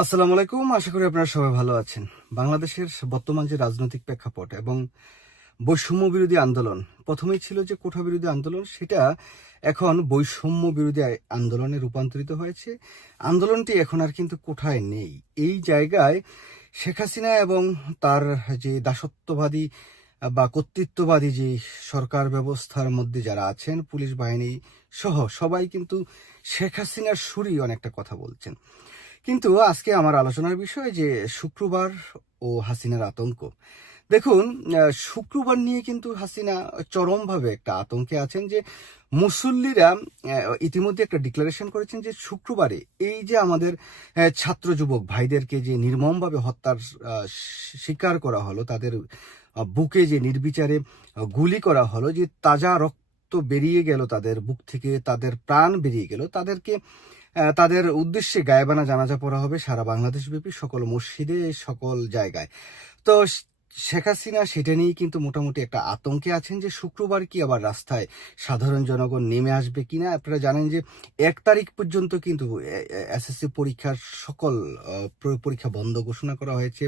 আসসালামু আলাইকুম, আশা করি আপনারা সবাই ভালো আছেন। বাংলাদেশের বর্তমান যে রাজনৈতিক প্রেক্ষাপট এবং বৈষম্য বিরোধী আন্দোলন, প্রথমেই ছিল যে কোঠা বিরোধী আন্দোলন, সেটা এখন বৈষম্য বিরোধী আন্দোলনে রূপান্তরিত হয়েছে। আন্দোলনটি এখন আর কিন্তু কোঠায় নেই। এই জায়গায় শেখ হাসিনা এবং তার যে দাসত্ববাদী বা কর্তৃত্ববাদী যে সরকার ব্যবস্থার মধ্যে যারা আছেন, পুলিশ বাহিনী সহ সবাই কিন্তু শেখ হাসিনার সুরই অনেকটা কথা বলছেন। কিন্তু আজকে আমার আলোচনার বিষয় যে শুক্রবার ও হাসিনার আতঙ্ক। দেখুন শুক্রবার নিয়ে কিন্তু হাসিনা চরমভাবে একটা আতঙ্কে আছেন যে মুসল্লিরা ইতিমধ্যে একটা ডিক্লারেশন করেছেন যে শুক্রবারে এই যে আমাদের ছাত্র যুবক ভাইদেরকে যে নির্মমভাবে হত্যার শিকার করা হলো, তাদের বুকে যে নির্বিচারে গুলি করা হলো, যে তাজা রক্ত বেরিয়ে গেল তাদের বুক থেকে, তাদের প্রাণ বেরিয়ে গেল, তাদেরকে তাদের উদ্দেশ্যে গায়েবানা জানাজা পড়া হবে সারা বাংলাদেশ ব্যাপী সকল মসজিদে সকল জায়গায়। তো শেখ হাসিনা সেটা নিয়েই কিন্তু মোটামুটি একটা আতঙ্কে আছেন যে শুক্রবার কি আবার রাস্তায় সাধারণ জনগণ নেমে আসবে কিনা? আপনারা জানেন যে এক তারিখ পর্যন্ত কিন্তু এসএসসি পরীক্ষার সকল পরীক্ষা বন্ধ ঘোষণা করা হয়েছে।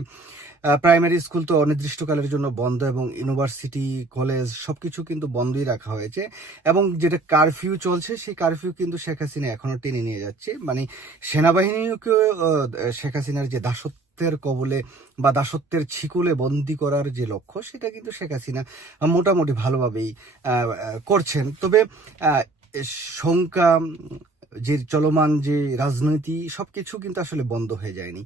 প্রাইমারি স্কুল তো অনির্দিষ্টকালের জন্য বন্ধ এবং ইউনিভার্সিটি, কলেজ সব কিছু কিন্তু বন্ধই রাখা হয়েছে এবং যেটা কারফিউ চলছে, সেই কারফিউ কিন্তু শেখ হাসিনা এখনও টেনে নিয়ে যাচ্ছে। মানে সেনাবাহিনীকে শেখ হাসিনার যে দাসত্বের কবলে বা দাসত্বের ছিকুলে বন্দি করার যে লক্ষ্য, সেটা কিন্তু শেখ হাসিনা মোটামুটি ভালোভাবেই করছেন। তবে শঙ্কা, যে চলমান যে রাজনীতি, সবকিছু কিন্তু আসলে বন্ধ হয়ে যায়নি।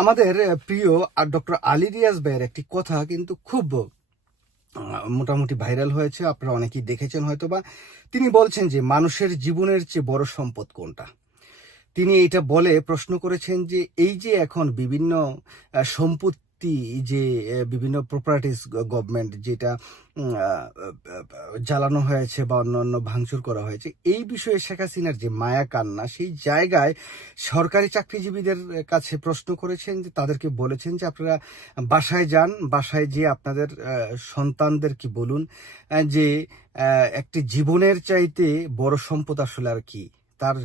আমাদের প্রিয়, আর ডক্টর আলী রিয়াজ ভাইয়ের একটি কথা কিন্তু খুব মোটামুটি ভাইরাল হয়েছে। আপনারা অনেকেই দেখেছেন হয়তো বা তিনি বলছেন যে, মানুষের জীবনের চেয়ে বড় সম্পদ কোনটা? তিনি এটা বলে প্রশ্ন করেছেন যে এই যে এখন বিভিন্ন সম্পত্তি যে বিভিন্ন প্রপার্টিস গভর্নমেন্ট যেটা জ্বালানো হয়েছে বা অন্যান্য ভাঙচুর করা হয়েছে, এই বিষয়ে শেখ হাসিনার যে মায়া কান্না, সেই জায়গায় সরকারি চাকরিজীবীদের কাছে প্রশ্ন করেছেন যে, তাদেরকে বলেছেন যে, আপনারা বাসায় যান, বাসায় যে আপনাদের সন্তানদের কি বলুন যে একটি জীবনের চাইতে বড় সম্পদ আসলে আর কি। তার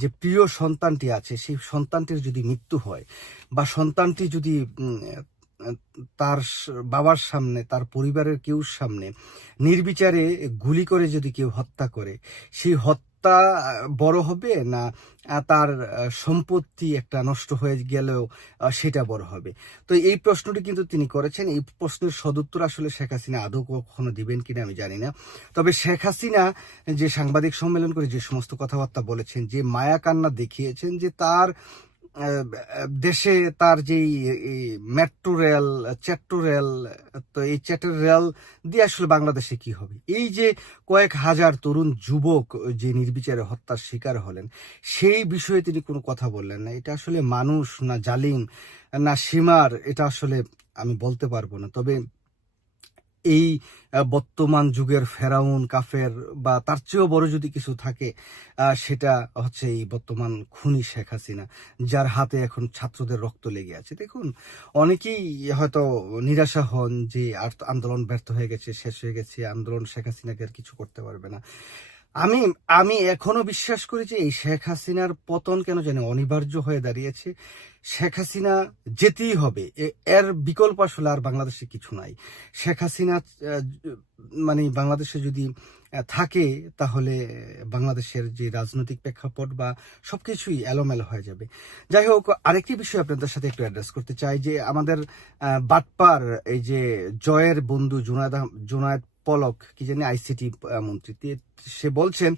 যে প্রিয় সন্তানটি আছে, সেই সন্তানটির যদি মৃত্যু হয় বা সন্তানটি যদি তার বাবার সামনে, তার পরিবারের কেউ সামনে নির্বিচারে গুলি করে যদি কেউ হত্যা করে, সেই হত্যা আহ, বড় হবে না তার সম্পত্তি একটা নষ্ট হয়ে গেলেও সেটা বড় হবে? তো এই প্রশ্নটি কিন্তু তিনি করেছেন। এই প্রশ্নের সদুত্তর আসলে শেখ হাসিনা আদৌ কখনো দিবেন কিনা আমি জানি না। তবে শেখ হাসিনা যে সাংবাদিক সম্মেলন করে যে সমস্ত কথাবার্তা বলেছেন যে মায়া কান্না দেখিয়েছেন যে তার দেশে তার যেই মেট্রো রেল চ্যাট্রো রেল তো এই চ্যাট্রো রেল দিয়ে আসলে বাংলাদেশে কি হবে? এই যে কয়েক হাজার তরুণ যুবক যে নির্বিচারে হত্যার শিকার হলেন, সেই বিষয়ে তিনি কোনো কথা বললেন না। এটা আসলে মানুষ না জালিম না সীমার, এটা আসলে আমি বলতে পারব না। তবে এই বর্তমান যুগের ফেরাউন, কাফের বা তার চেয়েও বড় যদি কিছু থাকে সেটা হচ্ছে এই বর্তমান খুনি শেখ হাসিনা, যার হাতে এখন ছাত্রদের রক্ত লেগে আছে। দেখুন, অনেকেই হয়তো নিরাশা হন যে আন্দোলন ব্যর্থ হয়ে গেছে, শেষ হয়ে গেছে, আন্দোলন শেখ হাসিনাকে আর কিছু করতে পারবে না। আমি আমি এখনও বিশ্বাস করি যে এই শেখ হাসিনার পতন কেন জানি অনিবার্য হয়ে দাঁড়িয়েছে। শেখ হাসিনা যেতেই হবে এর বিকল্প আসলে আর বাংলাদেশে কিছু নাই। শেখ হাসিনা মানে বাংলাদেশে যদি থাকে, তাহলে বাংলাদেশের যে রাজনৈতিক প্রেক্ষাপট বা সবকিছুই এলোমেলো হয়ে যাবে। যাই হোক, আরেকটি বিষয় আপনাদের সাথে একটু অ্যাড্রেস করতে চাই যে আমাদের বাটপার, এই যে জয়ের বন্ধু জুনায়দ জুনায়দ পলক, কি জানি, আইসিটি মন্ত্রী। সে বলছেন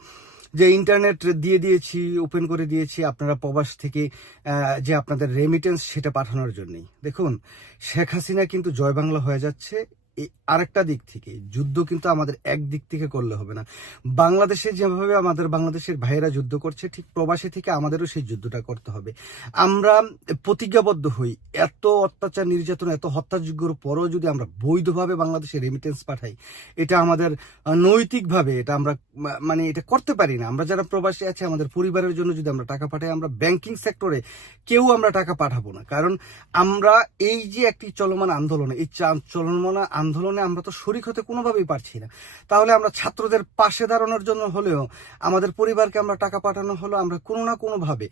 যে, ইন্টারনেট দিয়ে দিয়েছি, ওপেন করে দিয়েছি আপনারা প্রবাস থেকে যে আপনাদের রেমিটেন্স সেটা পাঠানোর জন্যই। দেখুন, শেখ হাসিনা কিন্তু জয় বাংলা হয়ে যাচ্ছে। এই আরেকটা দিক থেকে, যুদ্ধ কিন্তু আমাদের এক দিক থেকে করলে হবে না। বাংলাদেশে যেভাবে আমাদের বাংলাদেশের ভাইয়েরা যুদ্ধ করছে, ঠিক প্রবাসী থেকে আমাদেরও সেই যুদ্ধটা করতে হবে। আমরা প্রতিজ্ঞাবদ্ধ হই, এত অত্যাচার, নির্যাতন, এত হত্যাযোগ্যর পরও যদি আমরা বৈধভাবে বাংলাদেশে রেমিটেন্স পাঠাই, এটা আমাদের নৈতিকভাবে এটা আমরা মানে এটা করতে পারি না। আমরা যারা প্রবাসী আছে, আমাদের পরিবারের জন্য যদি আমরা টাকা পাঠাই, আমরা ব্যাংকিং সেক্টরে কেউ আমরা টাকা পাঠাবো না। কারণ আমরা এই যে একটি চলমান আন্দোলন, এই চলমান আন্দোলনে আমরা তো শরিক হতে কোনোভাবেই পারছি না। তাহলে আমরা ছাত্রদের পাশে দাঁড়ানোর জন্য হলেও আমাদের পরিবারকে আমরা টাকা পাঠানো হলো, আমরা কোনো না কোনোভাবে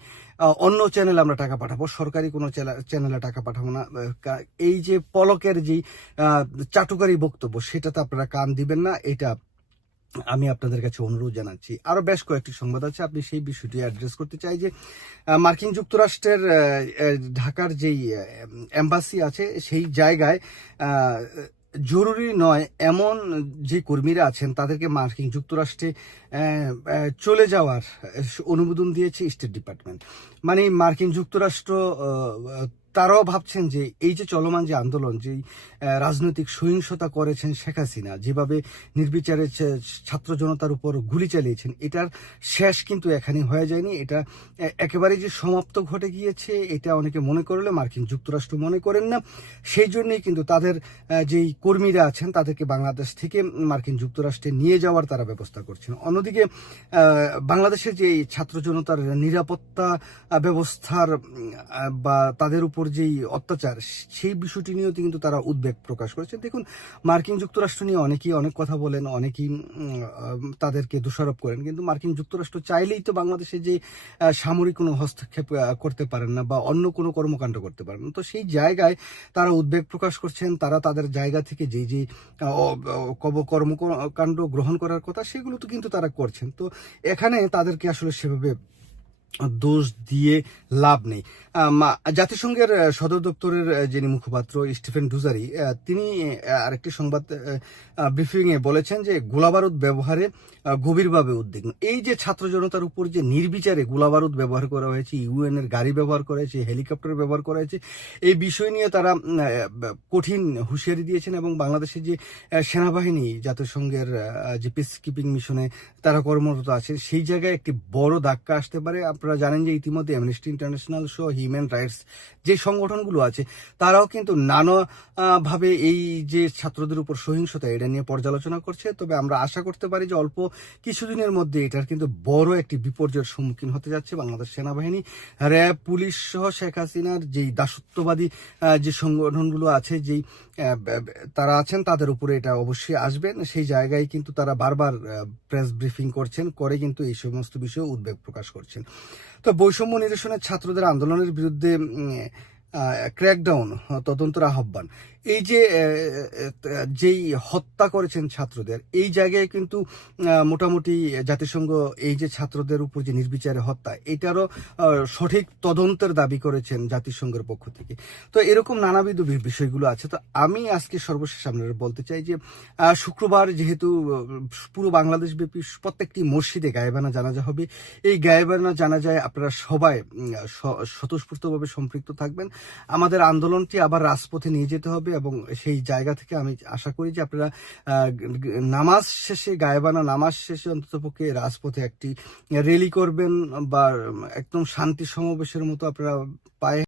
অন্য চ্যানেলে আমরা টাকা পাঠাবো, সরকারি কোনো চ্যানেলে টাকা পাঠাবো না। এই যে পলকের যে চাটুকারি বক্তব্য সেটাতে আপনারা কান দিবেন না, এটা আমি আপনাদের কাছে অনুরোধ জানাচ্ছি। আরও বেশ কয়েকটি সংবাদ আছে, আপনি সেই বিষয়টি অ্যাড্রেস করতে চাই যে মার্কিন যুক্তরাষ্ট্রের ঢাকার যেই এম্বাসি আছে, সেই জায়গায় জরুরি নয়, এমন যে কর্মীরা আছেন তাদেরকে মার্কিন যুক্তরাষ্ট্রে চলে যাওয়ার অনুমোদন দিয়েছে স্টেট ডিপার্টমেন্ট। মানে মার্কিন যুক্তরাষ্ট্র তারাও ভাবছেন যে এই যে চলমান যে আন্দোলন, যে রাজনৈতিক সহিংসতা করেছেন শেখ হাসিনা, যেভাবে নির্বিচারে ছাত্র জনতার উপর গুলি চালিয়েছেন, এটার শেষ কিন্তু এখানে হয়ে যায়নি। এটা একেবারে যে সমাপ্ত ঘটে গিয়েছে, এটা অনেকে মনে করলে, মার্কিন যুক্তরাষ্ট্র মনে করেন না। সেই জন্যই কিন্তু তাদের যেই কর্মীরা আছেন, তাদেরকে বাংলাদেশ থেকে মার্কিন যুক্তরাষ্ট্রে নিয়ে যাওয়ার তারা ব্যবস্থা করছেন। অন্যদিকে বাংলাদেশের যে ছাত্র জনতার নিরাপত্তা ব্যবস্থার বা তাদের উপর যেই অত্যাচার, সেই বিষয়টি নিয়েও কিন্তু তারা উদ্বেগ প্রকাশ করেছে দেখুন, মার্কিন যুক্তরাষ্ট্র নিয়ে অনেকেই অনেক কথা বলেন, অনেকেই তাদেরকে দোষারোপ করেন। কিন্তু মার্কিন যুক্তরাষ্ট্র চাইলেই তো বাংলাদেশে যে সামরিক কোনো হস্তক্ষেপ করতে পারেন না বা অন্য কোনো কর্মকাণ্ড করতে পারেন না। তো সেই জায়গায় তারা উদ্বেগ প্রকাশ করছেন, তারা তাদের জায়গা থেকে যে যে কর্মকাণ্ড গ্রহণ করার কথা, সেগুলো তো কিন্তু তারা করছেন। তো এখানে তাদেরকে আসলে সেভাবে দোষ দিয়ে লাভ নেই। জাতিসংঘের সদর দপ্তরের যিনি মুখপাত্র স্টিফেন ডুজারি তিনি আরেকটি সংবাদ ব্রিফিং এ বলেছেন যে গোলাবারুদ ব্যবহারে গভীরভাবে উদ্বিগ্ন। এই যে ছাত্র জনতার উপর যে নির্বিচারে গোলাবারুদ ব্যবহার করা হয়েছে ইউএন এর গাড়ি ব্যবহার করা হয়েছে, হেলিকপ্টার ব্যবহার করা হয়েছে, এই বিষয় নিয়ে তারা কঠিন হুঁশিয়ারি দিয়েছেন এবং বাংলাদেশের যে সেনাবাহিনী, জাতিসংঘের যে পিস কিপিং মিশনে তারা কর্মরত আছে সেই জায়গায় একটি বড় ধাক্কা আসতে পারে। আপনারা জানেন যে ইতিমধ্যে অ্যামনেস্টি ইন্টারন্যাশনাল সহ হিউম্যান রাইটস যে সংগঠনগুলো আছে, তারাও কিন্তু নানাভাবে এই যে ছাত্রদের উপর সহিংসতা, এটা নিয়ে পর্যালোচনা করছে। তবে আমরা আশা করতে পারি যে অল্প কিছুদিনের মধ্যে এটার কিন্তু বড় একটি বিপর্যয়ের সম্মুখীন হতে যাচ্ছে বাংলাদেশ সেনাবাহিনী। র্যাব, পুলিশ সহ শেখ হাসিনার যেই দাসত্ববাদী যে সংগঠনগুলো আছে, যেই তারা আছেন, তাদের উপরে এটা অবশ্যই আসবেন সেই জায়গায় কিন্তু তারা বারবার প্রেস ব্রিফিং করছেন, করে কিন্তু এই সমস্ত বিষয়ে উদ্বেগ প্রকাশ করছেন। তো বৈষম্য নিরসনের ছাত্রদের আন্দোলনের বিরুদ্ধে ক্র্যাকডাউন তদন্তের আহ্বান। এই যে যেই হত্যা করেছেন ছাত্রদের, এই জায়গায় কিন্তু মোটামুটি জাতিসংঘ এই যে ছাত্রদের উপর যে নির্বিচারে হত্যা, এটারও সঠিক তদন্তের দাবি করেছেন জাতিসংঘের পক্ষ থেকে। তো এরকম নানাবিধ বিষয়গুলো আছে। তো আমি আজকে সর্বশেষ আপনারা বলতে চাই যে শুক্রবার যেহেতু, পুরো বাংলাদেশ ব্যাপী প্রত্যেকটি মসজিদে গায়েবানা জানাজা হবে। এই গায়েবানা জানাজায় আপনারা সবাই স্বতঃস্ফূর্তভাবে সম্পৃক্ত থাকবেন। আমাদের আন্দোলনটি আবার রাজপথে নিয়ে যেতে হবে। এবং সেই জায়গা থেকে আমি আশা করি যে আপনারা নামাজ শেষে গায়েবানা নামাজ শেষে অন্ততপক্ষে রাজপথে একটি রেলি করবেন বা একদম শান্তি সমাবেশের মতো আপনারা পায়ে